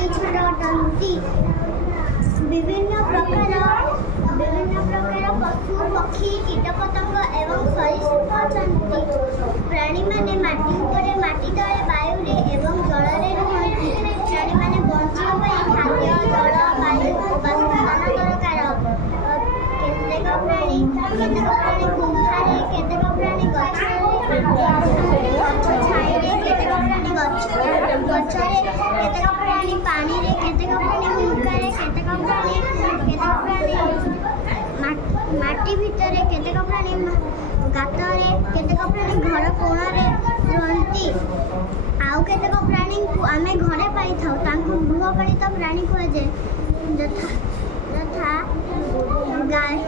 ମାଟି ଛିଣ୍ଡାଉଛନ୍ତି। ବିଭିନ୍ନ ପ୍ରକାର ପଶୁ ପକ୍ଷୀ କୀଟପତଙ୍ଗ ଏବଂ ସରୀସୃପ ଅଛନ୍ତି। ପ୍ରାଣୀମାନେ ମାଟି ଉପରେ, ମାଟି ତଳେ, ବାୟୁରେ ଏବଂ ଜଳରେ ରୁହନ୍ତି। ପ୍ରାଣୀମାନେ ବଞ୍ଚିବା ପାଇଁ ଖାଦ୍ୟ, ଜଳ, ବାୟୁ ଓ ବାସସ୍ଥାନ ଦରକାର। କେତେକ ପ୍ରାଣୀ ଗୁମ୍ଫାରେ, କେତେକ ପ୍ରାଣୀ ଗଛ ଛାଇରେ, କେତେକ ପ୍ରାଣୀ ଗଛରେ, କେତେକ ପ୍ରାଣୀ ପାଣିରେ, କେତେକ ପ୍ରାଣୀ ହୁଙ୍କାରେ, କେତେକ ପ୍ରାଣୀ ମାଟି ଭିତରେ, କେତେକ ପ୍ରାଣୀ ଗାତରେ, କେତେକ ପ୍ରାଣୀ ଘର କୋଣରେ ରୁହନ୍ତି। ଆଉ କେତେକ ପ୍ରାଣୀଙ୍କୁ ଆମେ ଘରେ ପାଇଥାଉ, ତାଙ୍କୁ ଗୃହପାଳିତ ପ୍ରାଣୀ କୁହାଯାଏ। ଯଥା ଗାଈ